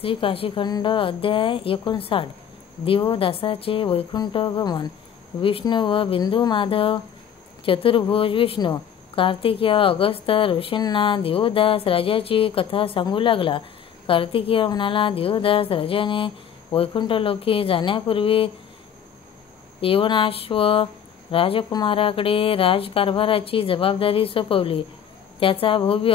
श्री काशीखंड अध्याय 59 दिवोदासाचे वैकुंठ गमन। विष्णू व बिंदू माधव चतुर्भुज विष्णू कार्तिकीय अगस्त ऋषींना दिवोदास राजाची कथा सांगू लागला। कार्तिकीय म्हणाला, दिवोदास राजाने वैकुंठलोकी जाण्यापूर्वी यवनाश्व राजकुमाराकडे राजकारभाराची जबाबदारी सोपवली। त्याचा भव्य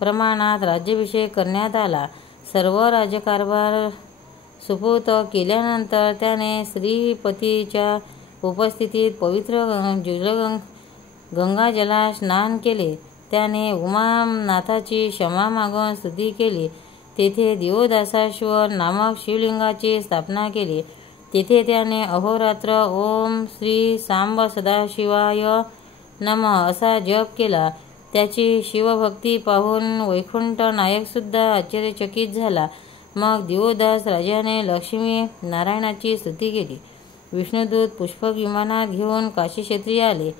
प्रमाणात राज्याभिषेक करण्यात आला। सर्व राजकारभार सुपूर्त केल्यानंतर त्याने श्रीपतीच्या उपस्थितीत पवित्र गंगाजलात स्नान केले। त्याने उमानाथाची क्षमा मागून स्तुती केली। तेथे दिवोदासेश्वर नामक शिवलिंगाची स्थापना केली। तेथे त्याने अहोरात्र ओम श्री सांब सदाशिवाय नमः असा जप केला। त्याची शिवभक्ती पाहून वैकुंठ नायक सुद्धा आश्चर्यचकित झाला। मग दिवोदास राजाने लक्ष्मी नारायणाची स्तुती केली। विष्णुदूत पुष्पक विमानात घेऊन काशीक्षेत्री आले।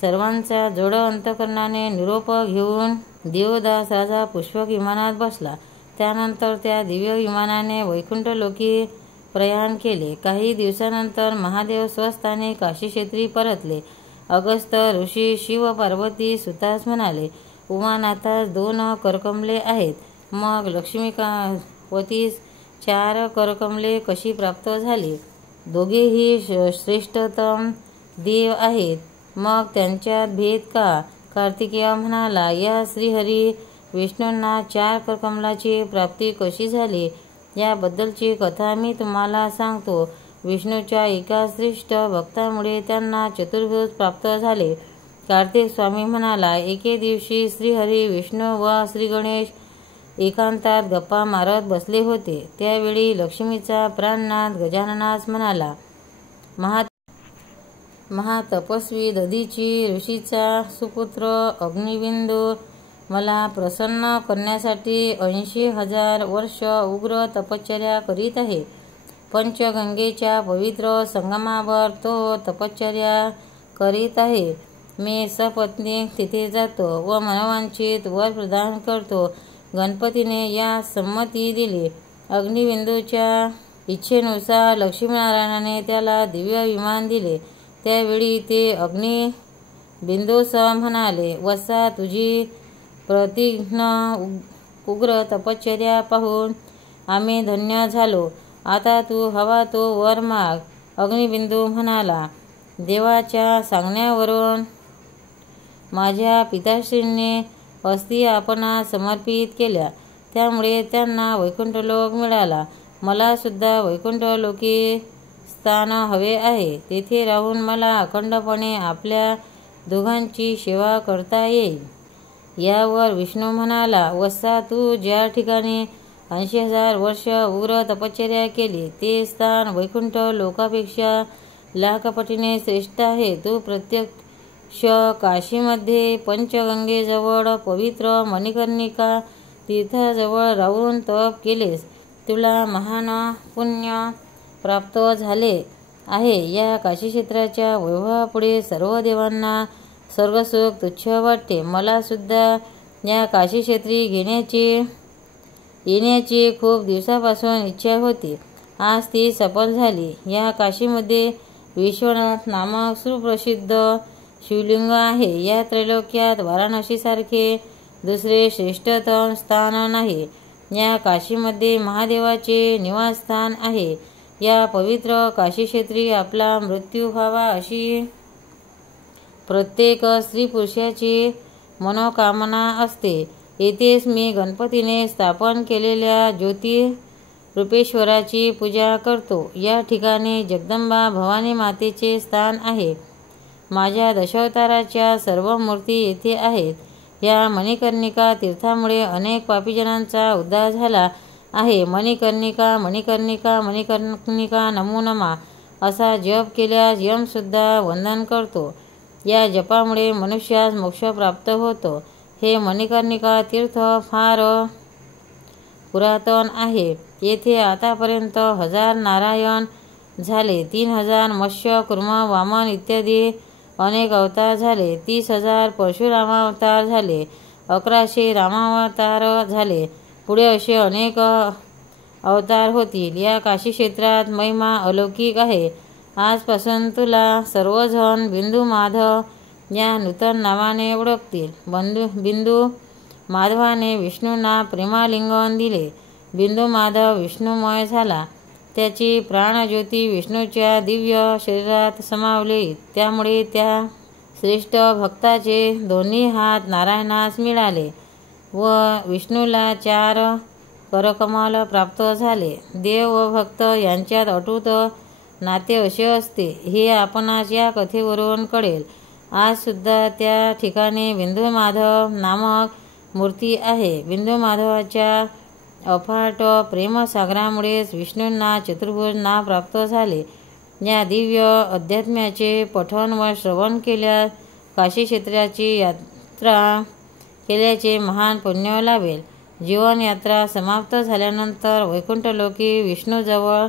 सर्वांचा जोड अंतकरणाने निरोप घेऊन दिवोदास राजा पुष्पक विमानात बसला। त्यानंतर त्या दिव्य विमानाने वैकुंठलोकी प्रयाण केले। काही दिवसानंतर महादेव स्वस्थानी काशीक्षेत्री परतले। अगस्त ऋषी शिव पार्वती सुतास म्हणाले, उमानाथास 2 करकमले आहेत, मग लक्ष्मीवतीस 4 करकमले कशी प्राप्त झाली? दोघेही श्रेष्ठतम देव आहेत, मग त्यांच्यात भेद का? कार्तिकेय म्हणाला, या श्रीहरी विष्णूंना 4 करकमलाची प्राप्ती कशी झाली याबद्दलची कथा मी तुम्हाला सांगतो। विष्णूच्या एका श्रेष्ठ भक्तामुळे त्यांना चतुर्भुज प्राप्त झाले। कार्तिक स्वामी म्हणाला, एके दिवशी श्रीहरी विष्णू व श्रीगणेश एकांतात गप्पा मारत बसले होते। त्यावेळी लक्ष्मीचा प्राणनाथ गजाननास म्हणाला, महातपस्वी दधीची ऋषीचा सुपुत्र अग्निबिंदू मला प्रसन्न करण्यासाठी 80,000 वर्ष उग्र तपश्चर्या करीत आहे। पंचगंगेच्या पवित्र संगमावर तो तपश्चर्या करीत आहे। मी सपत्नीक तिथे जातो व मनोवांछित वर प्रदान करतो। गणपतीने यास संमती दिली। अग्निबिंदूच्या इच्छेनुसार लक्ष्मीनारायणाने त्याला दिव्य विमान दिले। त्यावेळी ते अग्निबिंदूस म्हणाले, वत्सा, तुझी प्रतीघ्न उग्र तपश्चर्या पाहून आम्ही धन्य झालो। आता तू हवा तो वर माग। अग्निबिंदू म्हणाला, देवाच्या सांगण्यावरून माझ्या पिताश्रींनी अस्थी आपणास समर्पित केल्या, त्यामुळे त्यांना वैकुंठलोक मिळाला। मला सुद्धा वैकुंठलोकी स्थान हवे आहे। तेथे राहून मला अखंडपणे आपल्या दोघांची सेवा करता येईल। यावर विष्णू म्हणाला, वत्सा, तू ज्या ठिकाणी 80,000 वर्ष उग्र तपश्चर्या केली ते स्थान वैकुंठ लोकापेक्षा लाखपटीने श्रेष्ठ आहे। तू प्रत्यक्ष काशीमध्ये पंचगंगेजवळ पवित्र मणिकर्णिका तीर्थाजवळ राहून तप केलेस। तुला महान पुण्य प्राप्त झाले आहे। या काशीक्षेत्राच्या वैभवापुढे सर्व देवांना स्वर्गसुख तुच्छ वाटते। मला सुद्धा या काशीक्षेत्री येण्याची खूप दिवसापासून इच्छा होती। आज ती सफल झाली। या काशीमध्ये विश्वनाथ नामक सुप्रसिद्ध शिवलिंग आहे। या त्रैलोक्यात वाराणसीसारखे दुसरे श्रेष्ठतम स्थान नाही। या काशीमध्ये महादेवाचे निवासस्थान आहे। या पवित्र काशीक्षेत्री आपला मृत्यू व्हावा अशी प्रत्येक स्त्री पुरुषाची मनोकामना असते। येथेच मी गणपतीने स्थापन केलेल्या ज्योतिरूपेश्वराची पूजा करतो। या ठिकाणी जगदंबा भवानी मातेचे स्थान आहे। माझ्या दशावताराच्या सर्व मूर्ती येथे आहेत। या मणिकर्णिका तीर्थामुळे अनेक पापीजनांचा उद्धार झाला आहे। मणिकर्णिका मणिकर्णिका मणिकर्णिका नमो नमः असा जप केल्यास यम सुद्धा वंदन करतो। या जपामुळे मनुष्यास मोक्ष प्राप्त होतो। हे मणिकर्णिका तीर्थ फार पुरातन आहे। येथे आतापर्यंत 1000 नारायण झाले, 3000 मत्स्य कुर्म वामन इत्यादी अनेक अवतार झाले, 30,000 परशुरामावतार झाले, 1100 रामावतार झाले। पुढे असे अनेक अवतार होतील। या काशी क्षेत्रात महिमा अलौकिक आहे। आजपासून तुला सर्वजण बिंदू माधव या नूतन नावाने ओळखतील। बिंदू माधवाने विष्णूंना प्रेमालिंगन दिले। बिंदू माधव विष्णुमय झाला। त्याची प्राणज्योती विष्णूच्या दिव्य शरीरात समावली। त्यामुळे त्या श्रेष्ठ भक्ताचे दोन्ही हात नारायणास मिळाले व विष्णूला 4 करकमल प्राप्त झाले। देव व भक्त यांच्यात अटूट नाते असे असते हे आपणास या कथेवरून कळेल। आज सुद्धा त्या ठिकाणी बिंदू माधव नामक मूर्ती आहे। बिंदू माधवाच्या अफाट प्रेमसागरामुळेच विष्णूंना चतुर्भुज नाव प्राप्त झाले। या दिव्य अध्यात्म्याचे पठण व श्रवण केल्यास काशी क्षेत्राची यात्रा केल्याचे महान पुण्य लाभेल। जीवन यात्रा समाप्त झाल्यानंतर वैकुंठलोकी विष्णूजवळ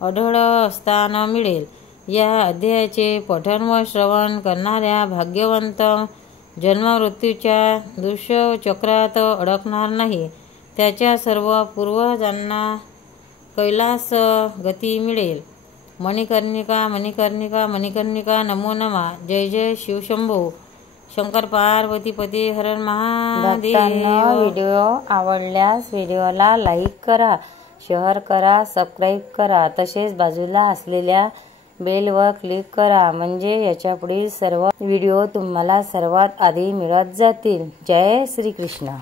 अढळ स्थान मिळेल। या अध्यायाचे पठण व श्रवण करणाऱ्या भाग्यवंत जन्ममृत्यूच्या दुष्चक्रात अडकणार नाही। त्याच्या सर्व पूर्वजांना कैलास गती मिळेल। मणिकर्णिका मणिकर्णिका मणिकर्णिका नमो नमः। जय जय शिवशंभो शंकर पार्वती पती हर महादेव। व्हिडिओ आवडल्यास व्हिडिओला लाईक करा, शेअर करा, सबस्क्राईब करा, तसेच बाजूला असलेल्या बेलवर क्लिक करा, म्हणजे याच्यापुढील सर्व व्हिडिओ तुम्हाला सर्वात आधी मिळत जातील। जय श्री कृष्ण।